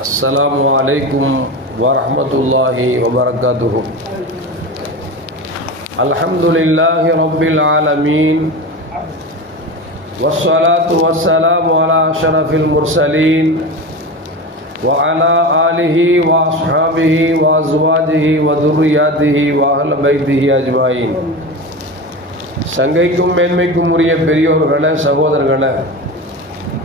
السلام عليكم ورحمة الله وبركاته الحمد لله رب العالمين والصلاة والسلام على أشرف المرسلين وعلى آله وأصحابه وأزواجه وذرياته وأهل بيته أجمعين சங்கைக்கும் மேன்மைக்கும் உரிய பெரியோர்களே சகோதரர்களே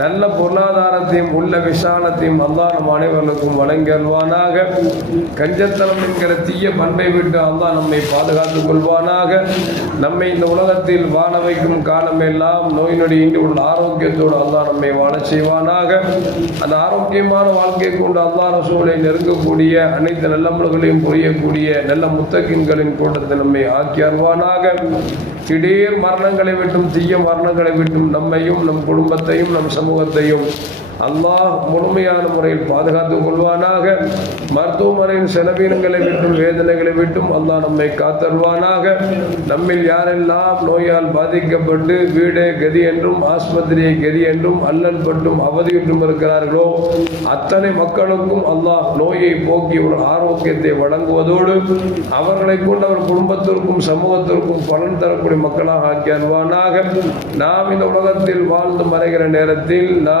நல்ல பொருளாதாரத்தையும் உள்ள விசாலத்தையும் அல்லா நம் அனைவர்களுக்கும் வழங்கி அல்வானாக கஞ்சத்தனம் என்கிற தீய பண்பை விட்டு அல்லா நம்மை பாதுகாத்துக் கொள்வானாக. நம்மை இந்த உலகத்தில் வாழ வைக்கும் காலமெல்லாம் நோய் நொடியின்றி உள்ள ஆரோக்கியத்தோடு அல்லா நம்மை வாழ செய்வானாக. அந்த ஆரோக்கியமான வாழ்க்கை கொண்டு அல்லாஹ் ரசூலை நெருங்கக்கூடிய அனைத்து நல்லமல்களையும் புரியக்கூடிய நல்ல முத்தக்கின்களின் கூட்டத்தை நம்மை ஆக்கி அருவானாக திடீர் மரணங்களை விட்டும் தீய மரணங்களை விட்டும் நம்மையும் நம் குடும்பத்தையும் நம் சமூகத்தையும் அல்லாஹ் முழுமையான முறையில் பாதுகாத்துக் கொள்வானாக. மருத்துவமனையின் செலவீனங்களை விட்டும் வேதனைகளை விட்டும் அல்லாஹ் நம்மை காத்தருவானாக. நம்மில் யாரெல்லாம் நோயால் பாதிக்கப்பட்டு வீடே கதி என்றும் ஆஸ்பத்திரியை கதி என்றும் அல்லல் பட்டும் அவதியுற்றும் இருக்கிறார்களோ அத்தனை மக்களுக்கும் அல்லாஹ் நோயை போக்கி ஒரு ஆரோக்கியத்தை வழங்குவதோடு அவர்களை கொண்டு அவர் குடும்பத்திற்கும் சமூகத்திற்கும் பலன் தரக்கூடிய மக்களாக ஆக்கி அருவானாக நாம் இந்த உலகத்தில் வாழ்ந்து மறைகிற நேரத்தில் லா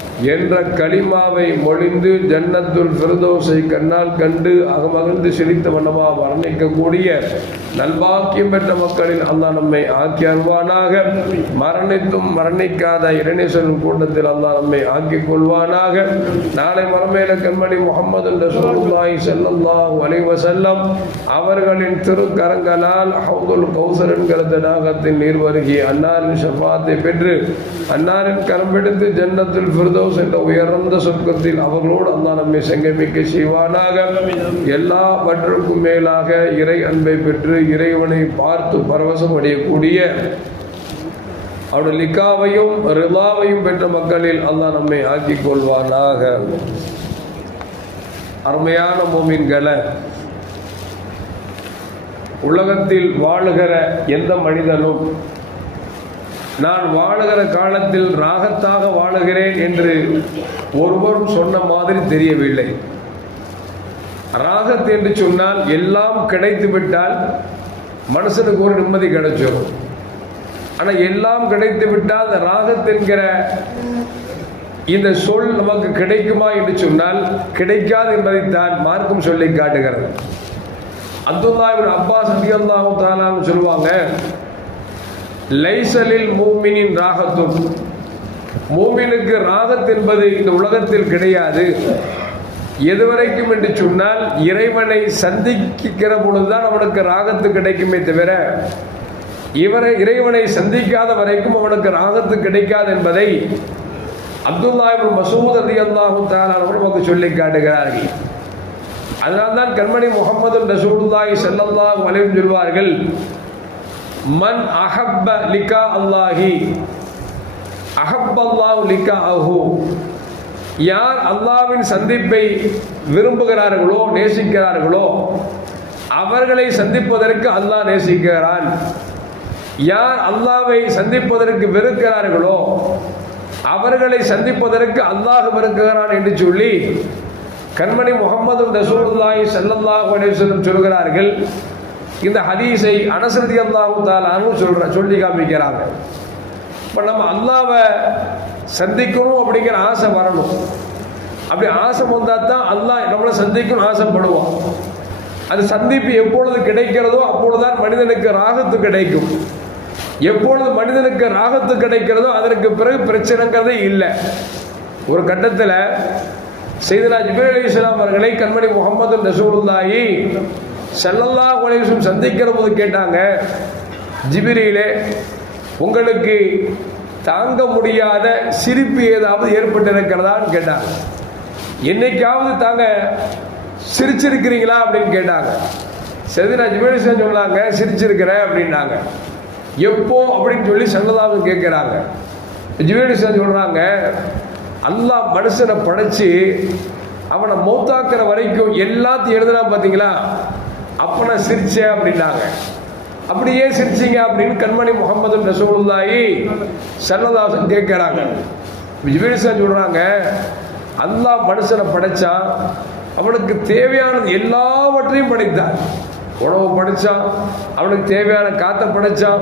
என்ற கலிமாவை மொழிந்து ஜன்னத்துல் பிரதோசை கண்ணால் கண்டு அகமகிழ்ந்து சிரித்த வண்ணமா வர்ணிக்கக்கூடிய நல்வாக்கியம் பெற்ற மக்களில் அல்லா நம்மை ஆக்கி அருவானாக மரணித்தும் மரணிக்காத இரணேசன் கூட்டத்தில் அல்லா நம்மை ஆக்கிக் கொள்வானாக. நாளை மரமேல கண்மணி முகமது ரசூலுல்லாஹி ஸல்லல்லாஹு அலைஹி வஸல்லம் அவர்களின் திருக்கரங்களால் ஹவுதுல் கௌசர் என்கிற தடாகத்தில் நீர் வருகி அன்னாரின் ஷஃபாத்தை பெற்று அன்னாரின் கரம்பெடுத்து ஜன்னத்துல் ஃபிர்தோஸ் சென்ற உயர்ந்த சொர்க்கத்தில் அவர்களோடு அல்லா நம்மை சங்கமிக்க செய்வானாக. எல்லாவற்றுக்கும் மேலாக இறை அன்பை பெற்று இறைவனை பார்த்து பரவசம் அடையக்கூடிய அவருடைய லிக்காவையும் ரிலாவையும் பெற்ற மக்களில் அல்லாஹ் நம்மை ஆக்கிக் கொள்வானாக. அருமையான மோமின்களை உலகத்தில் வாழுகிற எந்த மனிதனும் நான் வாழுகிற காலத்தில் ராகத்தாக வாழுகிறேன் என்று ஒருவரும் சொன்ன மாதிரி தெரியவில்லை. ராகத் என்று சொன்னால் எல்லாம் கிடைத்து விட்டால் மனுஷனுக்கு ஒரு நிம்மதி கிடைச்சிடும் ஆனால் எல்லாம் கிடைத்து விட்டால் அந்த ராகத் என்கிற இந்த சொல் நமக்கு கிடைக்குமா என்று சொன்னால் கிடைக்காது என்பதைத்தான் மார்க்கம் சொல்லி காட்டுகிறது. அப்துல்லாஹிபின் அப்பாஸ் அதிகல்லாஹு தாலான்னு சொல்லுவாங்க லைசலில் மூமினின் ராகத்தும் மூமினுக்கு ராகத் என்பது இந்த உலகத்தில் கிடையாது. எதுவரைக்கும் என்று சொன்னால் இறைவனை சந்திக்கிற பொழுதுதான் அவனுக்கு ராகத்து கிடைக்குமே தவிர இவரை இறைவனை சந்திக்காத வரைக்கும் அவனுக்கு ராகத்து கிடைக்காது என்பதை அப்துல்லாஹிபின் மசூத் அலி அல்லாஹு தாலானவர் நமக்கு சொல்லி காட்டுகிறார்கள். அதனால்தான் கண்மணி முகமது ரசூலுல்லாஹி செல்லல்லாஹ் வலையும் சொல்வார்கள் மன் அஹப்ப லிகா அல்லாஹி அஹப்பல்லாஹு லிகா அஹு யார் அல்லாவின் சந்திப்பை விரும்புகிறார்களோ நேசிக்கிறார்களோ அவர்களை சந்திப்பதற்கு அல்லாஹ் நேசிக்கிறான். யார் அல்லாவை சந்திப்பதற்கு வெறுக்கிறார்களோ அவர்களை சந்திப்பதற்கு அல்லாஹ் வெறுக்கிறான் என்று சொல்லி கண்மணி முகமது ரசூலுல்லாஹி சல்லல்லாஹு அலைஹி வஸல்லம் சொல்கிறார்கள். இந்த ஹதீஸை அனசரதி அல்லாஹு சொல்ற சொல்லி காமிக்கிறாங்க இப்போ நம்ம அல்லாவை சந்திக்கணும் அப்படிங்கிற ஆசை வரணும். அப்படி ஆசை வந்தால் தான் அல்லாஹ் நம்மளை சந்திக்கணும் ஆசைப்படுவோம் அது சந்திப்பு எப்பொழுது கிடைக்கிறதோ அப்பொழுதுதான் மனிதனுக்கு ராகத்து கிடைக்கும். எப்பொழுது மனிதனுக்கு ராகத்து கிடைக்கிறதோ அதற்கு பிறகு பிரச்சனைங்கிறதே இல்லை. ஒரு கட்டத்தில் செய்தனா ஜிபேல் அலி இஸ்லாம் அவர்களை கண்மணி முகமது ரசூலுல்லாஹி செல்லல்லா குலேஷம் சந்திக்கிற போது கேட்டாங்க ஜிபிரியிலே உங்களுக்கு தாங்க முடியாத சிரிப்பு ஏதாவது ஏற்பட்டிருக்கிறதான்னு கேட்டாங்க. என்னைக்காவது தாங்க சிரிச்சிருக்கிறீங்களா? அப்படின்னு கேட்டாங்க. சரி நான் சொன்னாங்க சிரிச்சிருக்கிறேன் அப்படின்னாங்க. எப்போ? அப்படின்னு சொல்லி சன்னதாவும் கேட்குறாங்க. ஜிவேலிசன் சொல்கிறாங்க அல்லாஹ் மனுஷனை படைச்சு அவனை மௌத்தாக்குற வரைக்கும் எல்லாத்தையும் எழுதுனா பார்த்தீங்களா அப்போ நான் சிரிச்சேன் அப்படின்னாங்க. அப்படியே சிரிச்சீங்க அப்படின்னு கண்மணி முகமது ரசூலுல்லாஹி சன்னதாசன் கேட்குறாங்க. ஜிவேலிசன் சொல்கிறாங்க அல்லா மனுஷனை படைச்சா அவனுக்கு தேவையானது எல்லாவற்றையும் படைத்தான். உணவு படைச்சான் அவனுக்கு தேவையான காற்றை படைச்சான்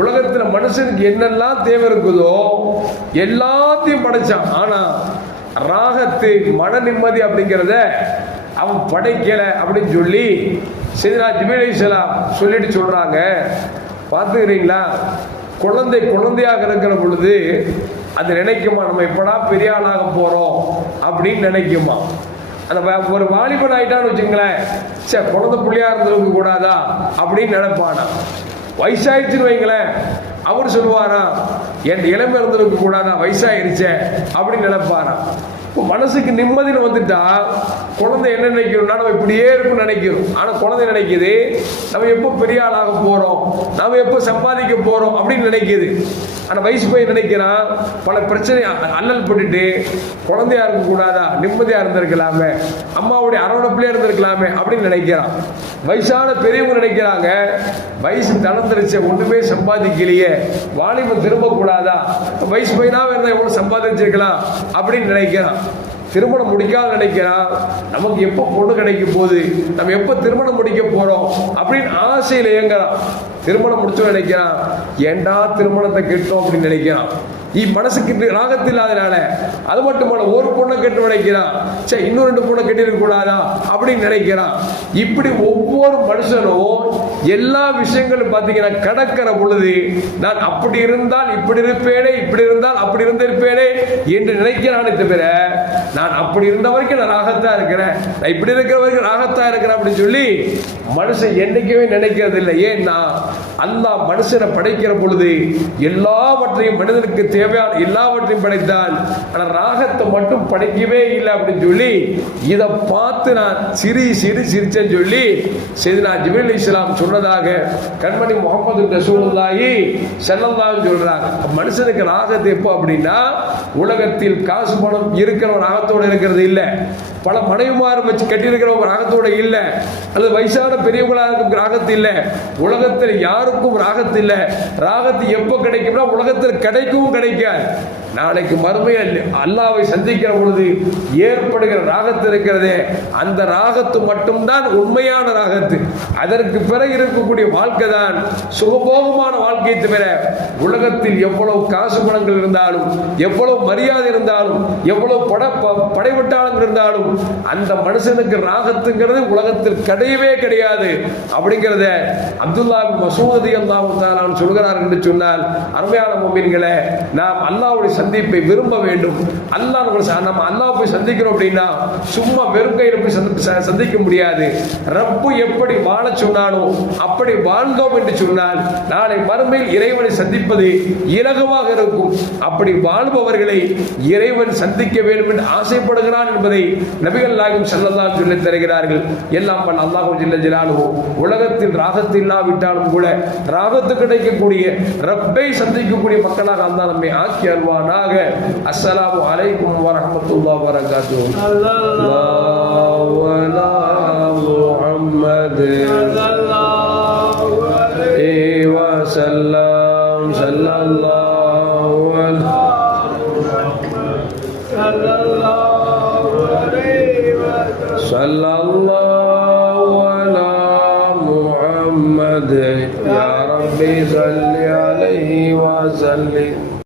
உலகத்தில் மனுஷனுக்கு என்னெல்லாம் தேவை இருக்குதோ எல்லாத்தையும் படைச்சான். ஆனால் ராகத்து மன நிம்மதி அப்படிங்கிறத அவன் படைக்கல அப்படின்னு சொல்லி சரிதா ஜிபேலிசலாம் சொல்லிட்டு சொல்றாங்க. பார்த்துக்கிறீங்களா? குழந்தை குழந்தையாக இருக்கிற பொழுது அது நினைக்குமா நம்ம எப்படா பெரிய ஆளாக போறோம் அப்படின்னு நினைக்குமா? அந்த ஒரு வாலிபன் ஆயிட்டான்னு வச்சுங்களேன். சே குழந்தை புள்ளியா இருந்திருக்க கூடாதா அப்படின்னு நினைப்பானா? வயசாயிடுச்சுன்னு வைங்களேன். அவர் சொல்லுவாரா என் இளம் இருந்திருக்க கூடாதா வயசாயிருச்சே அப்படின்னு நினைப்பாராம் இப்போ மனசுக்கு நிம்மதியில் வந்துட்டா குழந்தை என்ன நினைக்கணும்னா நம்ம இப்படியே இருக்கும்னு நினைக்கிறோம் ஆனால் குழந்தை நினைக்குது நம்ம எப்போ பெரிய ஆளாக போகிறோம் நம்ம எப்போ சம்பாதிக்க போகிறோம் அப்படின்னு நினைக்குது. ஆனால் வயசு போய் நினைக்கிறான் பல பிரச்சனை அல்லல் பட்டுட்டு குழந்தையா இருக்கக்கூடாதா நிம்மதியாக இருந்திருக்கலாமே. அம்மாவுடைய அரவணைப்பிலே இருந்திருக்கலாமே அப்படின்னு நினைக்கிறான். வயசான பெரியவங்க நினைக்கிறாங்க வயசு தளர்ந்துருச்சு ஒன்றுமே சம்பாதிக்கலையே. வாலிபம் திரும்பக்கூடாது. வயசு பையனாக இருந்தால் எவ்வளோ சம்பாதிச்சிருக்கலாம் அப்படின்னு நினைக்கிறான். திருமணம் முடிக்காத நினைக்கிறான். நமக்கு எப்போ பொண்ணு கிடைக்க போகுது? நம்ம எப்போ திருமணம் முடிக்க போறோம்? அப்படின்னு ஆசையில் இயங்குறான். திருமணம் முடிச்சோம் நினைக்கிறான். ஏண்டா திருமணத்தை கெட்டோம் அப்படின்னு நினைக்கிறான். மனசுக்கு ராகத்து இல்லாதனால அது மட்டுமல்ல ஒரு பொண்ணை கெட்டு நினைக்கிறான் சே இன்னும் ரெண்டு பொண்ணை கெட்டிருக்க கூடாதா அப்படின்னு நினைக்கிறான். இப்படி ஒவ்வொரு மனுஷனும் எல்லா விஷயங்களும் பார்த்தீங்கன்னா கடக்கிற பொழுது நான் அப்படி இருந்தால் இப்படி இருப்பேனே இப்படி இருந்தால் அப்படி இருந்திருப்பேனே என்று நினைக்கிறானே தவிர நான் அப்படி இருந்த வரைக்கும் நான் ராகத்தான் இருக்கிறேன். நான் இப்படி இருக்கிற வரைக்கும் ராகத்தான் இருக்கிறேன் அப்படின்னு சொல்லி மனுஷன் என்றைக்குமே நினைக்கிறது இல்லை ஏன்னா அல்லாஹ் மனுஷனை படைக்கிற பொழுது எல்லாவற்றையும் மனிதனுக்கு தேவையான எல்லாவற்றையும் படைத்தான். ஆனால் ராகத்தை மட்டும் படைக்கவே இல்லை அப்படின்னு சொல்லி இதை பார்த்து நான் சிரி சிரி சிரிச்சேன்னு சொல்லி செய்தினா ஜிபில் இஸ்லாம் சொன்னதாக கண்மணி முகமது ரசூலுல்லாஹி ஸல்லல்லாஹு சொல்றாங்க மனுஷனுக்கு ராகத்து எப்போ அப்படின்னா உலகத்தில் காசு பணம் இருக்கிற ராகத்தோடு இருக்கிறது இல்லை. பல மனைவிமாரும் வச்சு கட்டியிருக்கிற ஒரு ராகத்தோட இல்லை. அல்லது வயசான பெரியவங்களாக இருக்கும் ராகத்து இல்லை. உலகத்தில் யாருக்கும் ராகத்து இல்லை. ராகத்து எப்போ கிடைக்கும்னா உலகத்தில் கிடைக்கவும் கிடைக்காது. நாளைக்கு மறுமையில் அல்லாவை சந்திக்கிற பொழுது ஏற்படுகிற ராகத்து இருக்கிறதே அந்த ராகத்து மட்டும்தான் உண்மையான ராகத்து. அதற்கு பிறகு இருக்கக்கூடிய வாழ்க்கை தான் சுகபோகமான வாழ்க்கையை தவிர உலகத்தில் எவ்வளவு காசு பணங்கள் இருந்தாலும் எவ்வளவு மரியாதை இருந்தாலும் எவ்வளவு பட ப- படைவட்டாளங்கள் இருந்தாலும் அந்த மனுஷனுக்கு ராகத்துங்கிறது உலகத்தில் கிடையவே கிடையாது. அப்படிங்கிறத அப்துல்லா மசூதி அல்லாஹு சொல்கிறார் என்று சொன்னால் அருமையான மொமீன்களை நாம் அல்லாவுடைய சந்திப்பை விரும்ப வேண்டும். அல்லாஹ் நம்ம அல்லா போய் சந்திக்கிறோம் அப்படின்னா சும்மா வெறும் கையில் போய் சந்தி- ச- சந்திக்க முடியாது. ரப்பு எப்படி வாழ சொன்னானோ அப்படி வாழ்ந்தோம் என்று சொன்னால் நாளை மறுமையில் இறைவனை சந்திப்பது இலகுவாக இருக்கும். அப்படி வாழ்பவர்களை இறைவன் சந்திக்க வேண்டும் என்று ஆசைப்படுகிறான் என்பதை நபிகள் நாயகம் ஸல்லல்லாஹு சொல்லி தருகிறார்கள் எல்லாம் பண்ண அல்லாஹு ஜில்ல ஜலாலுஹு உலகத்தில் ராகத்து இல்லாவிட்டாலும் கூட ராகத்து கிடைக்கக்கூடிய ரப்பை சந்திக்கக்கூடிய மக்களாக அல்லாஹ் நம்மை ஆக்கி அல்வானாக அஸ்ஸலாமு அலைக்கும் வரஹ்மத்துல்லாஹி வபரகாத்துஹு அல்லாஹ் வலா முஹம்மது عليه وسلم صلى الله ربي صل عليه وسلم.